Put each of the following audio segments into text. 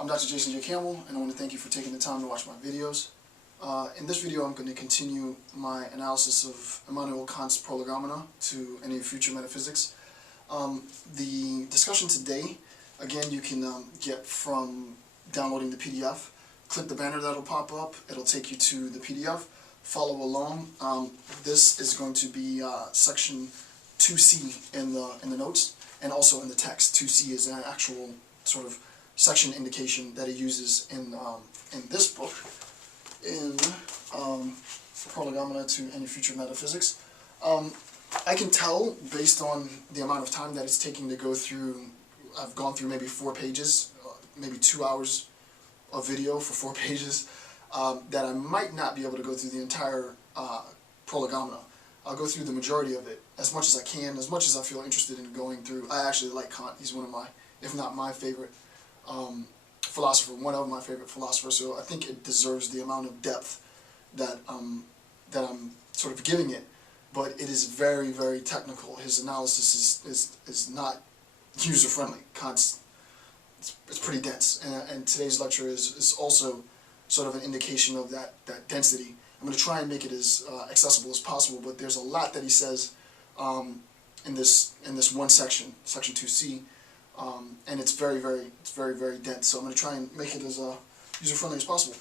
I'm Dr. Jason J. Campbell, and I want to thank you for taking the time to watch my videos. In this video, I'm going to continue my analysis of Immanuel Kant's Prolegomena to any future metaphysics. The discussion today, again, you can get from downloading the PDF. Click the banner that'll pop up. It'll take you to the PDF. Follow along. This is going to be section 2C in the notes, and also in the text. 2C is an actual sort of section indication that he uses in this book, in Prolegomena to Any Future Metaphysics. I can tell, based on the amount of time that it's taking to go through, I've gone through maybe 4 pages, maybe 2 hours of video for 4 pages, that I might not be able to go through the entire Prolegomena. I'll go through the majority of it as much as I can, as much as I feel interested in going through. I actually like Kant. He's one of my, if not my favorite philosopher, one of my favorite philosophers, so I think it deserves the amount of depth that I'm sort of giving it, but it is very, very technical. His analysis is not user-friendly. Kant's, it's pretty dense, and today's lecture is also sort of an indication of that density. I'm going to try and make it as accessible as possible, but there's a lot that he says in this one section, section 2C, and it's very, very dense. So I'm going to try and make it as user-friendly as possible.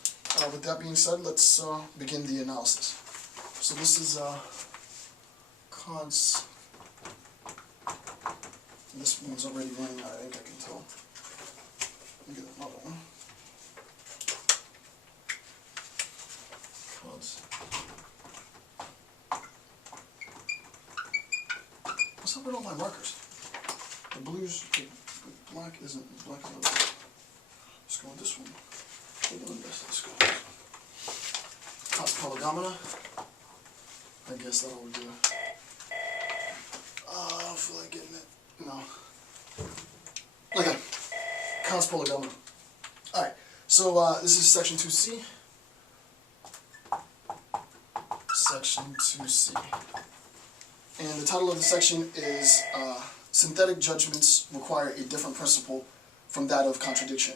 With that being said, let's begin the analysis. So this is Kant's. This one's already running out, I think I can tell. Let me get another one. Kant's. What's up with all my markers? The blues, the black isn't black enough. Let's go with this one. We're doing this. Let's go. Kant's Prolegomena. I guess that'll do. I don't feel like getting it. No. Okay. Kant's Prolegomena. Alright. So this is section 2C. Section 2C. And the title of the section is Synthetic Judgments Require a Different Principle from That of Contradiction.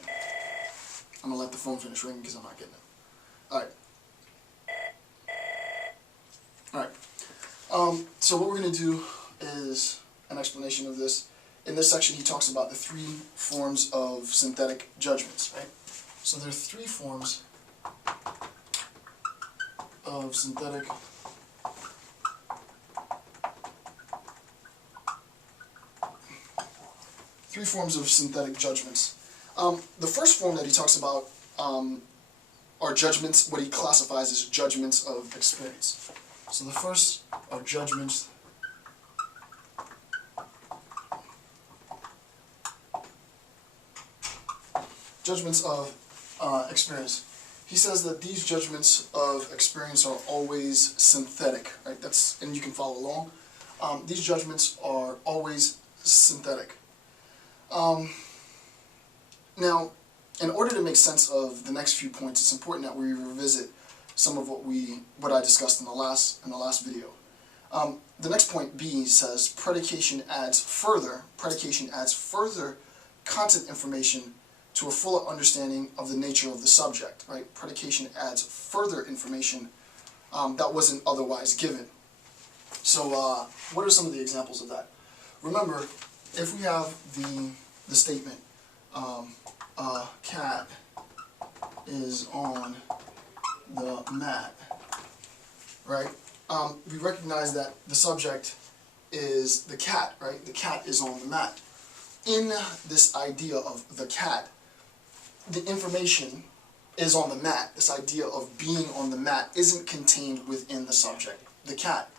I'm going to let the phone finish ringing because I'm not getting it. Alright. So what we're going to do is an explanation of this. In this section he talks about the 3 forms of synthetic judgments, right? So there are 3 forms of synthetic judgments. The first form that he talks about are judgments, what he classifies as judgments of experience. So the first are judgments of experience. He says that these judgments of experience are always synthetic, right? And you can follow along. These judgments are always synthetic. Now, in order to make sense of the next few points, it's important that we revisit some of what I discussed in the last video. The next point, B, says predication adds further content information to a fuller understanding of the nature of the subject, right? Predication adds further information that wasn't otherwise given. So what are some of the examples of that? Remember, if we have the statement, cat is on the mat, right? We recognize that the subject is the cat, right? The cat is on the mat. In this idea of the cat, the information is on the mat. This idea of being on the mat isn't contained within the subject, the cat.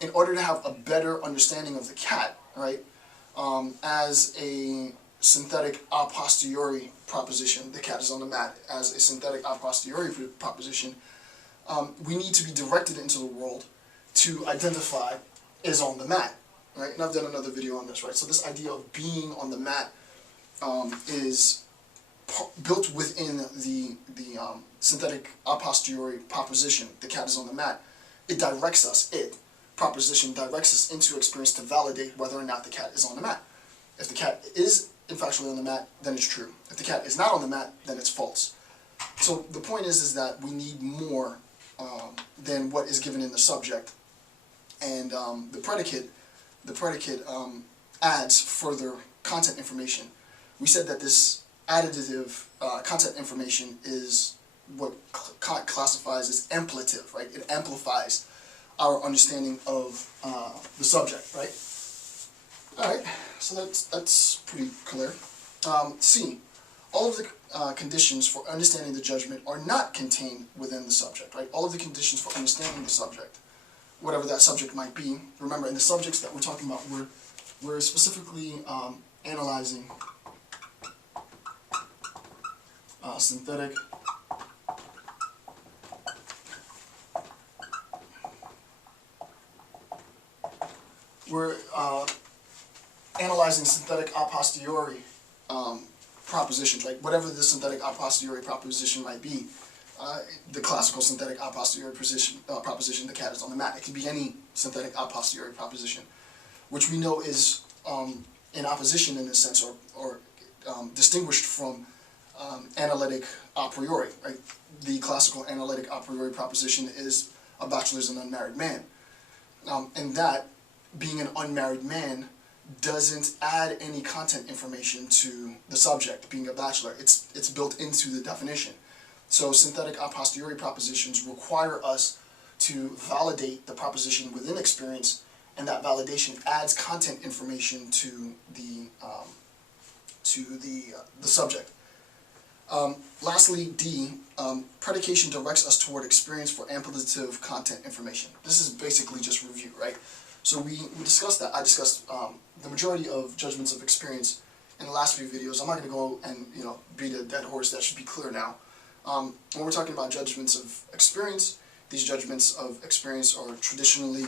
In order to have a better understanding of the cat, right, as a synthetic a posteriori proposition, the cat is on the mat, as a synthetic a posteriori proposition, we need to be directed into the world to identify is on the mat, right? And I've done another video on this, right? So this idea of being on the mat is built within the synthetic a posteriori proposition, the cat is on the mat. It directs us, proposition directs us into experience to validate whether or not the cat is on the mat. If the cat is factually on the mat, then it's true. If the cat is not on the mat, then it's false. So the point is that we need more than what is given in the subject, and the predicate adds further content information. We said that this additive content information is what Kant classifies as amplitive, right? It amplifies our understanding of the subject, right? All right, so that's pretty clear. C, all of the conditions for understanding the judgment are not contained within the subject, right? All of the conditions for understanding the subject, whatever that subject might be. Remember, in the subjects that we're talking about, we're specifically analyzing synthetic analyzing synthetic a posteriori propositions, right? Whatever the synthetic a posteriori proposition might be, the classical synthetic a posteriori proposition, the cat is on the mat. It can be any synthetic a posteriori proposition, which we know is in opposition in a sense, or distinguished from analytic a priori, right? The classical analytic a priori proposition is a bachelor is an unmarried man. And that, being an unmarried man, doesn't add any content information to the subject, being a bachelor. It's built into the definition. So synthetic a posteriori propositions require us to validate the proposition within experience, and that validation adds content information to the subject. Lastly, D, predication directs us toward experience for ampliative content information. This is basically just review, right? So we discussed that. I discussed the majority of judgments of experience in the last few videos. I'm not going to go and beat a dead horse. That should be clear now. When we're talking about judgments of experience, these judgments of experience are traditionally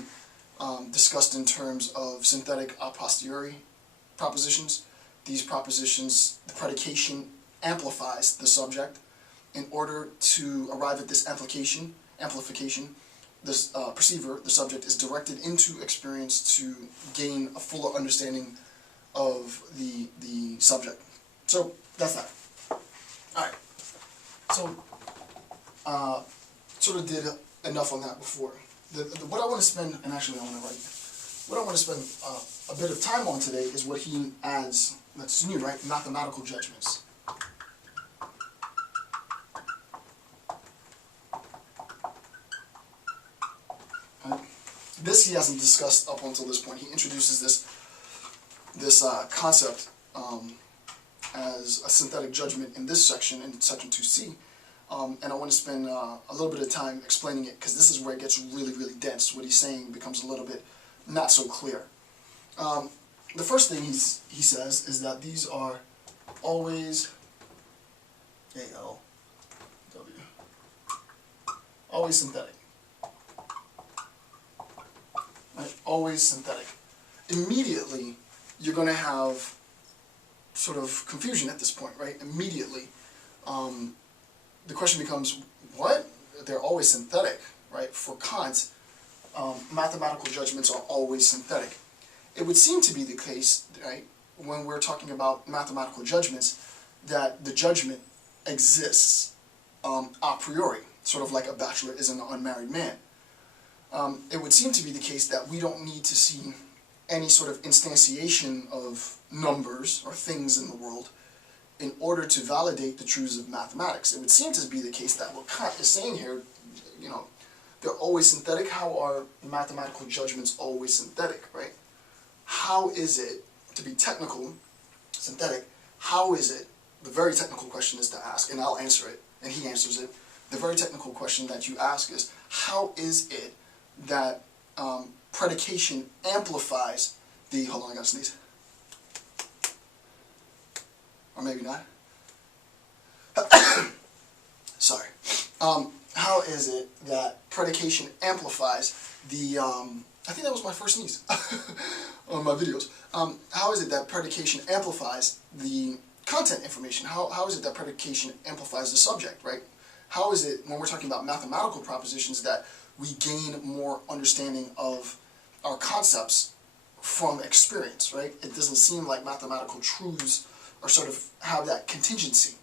discussed in terms of synthetic a posteriori propositions. These propositions, the predication amplifies the subject. In order to arrive at this amplification, this perceiver, the subject, is directed into experience to gain a fuller understanding of the subject. So that's that. Alright. So sort of did enough on that before. What I want to spend, and actually I want to write, what I want to spend a bit of time on today is what he adds, that's new, right? Mathematical judgments. This he hasn't discussed up until this point. He introduces this concept as a synthetic judgment in this section, in section 2C, and I want to spend a little bit of time explaining it, because this is where it gets really, really dense. What he's saying becomes a little bit not so clear. The first thing he says is that these are always ALW, always synthetic. Right? Always synthetic. Immediately, you're going to have sort of confusion at this point, right? Immediately, the question becomes, what? They're always synthetic, right? For Kant, mathematical judgments are always synthetic. It would seem to be the case, right, when we're talking about mathematical judgments, that the judgment exists a priori, sort of like a bachelor is an unmarried man. It would seem to be the case that we don't need to see any sort of instantiation of numbers or things in the world in order to validate the truths of mathematics. It would seem to be the case that what Kant is saying here, they're always synthetic. How are mathematical judgments always synthetic, right? How is it, to be technical, synthetic, how is it, the very technical question is to ask, and I'll answer it, and he answers it. The very technical question that you ask is, how is it that predication amplifies the, hold on, I gotta sneeze. Or maybe not. Sorry. How is it that predication amplifies the, I think that was my first sneeze on my videos. How is it that predication amplifies the content information? How is it that predication amplifies the subject, right? How is it, when we're talking about mathematical propositions, that we gain more understanding of our concepts from experience, right? It doesn't seem like mathematical truths or sort of have that contingency.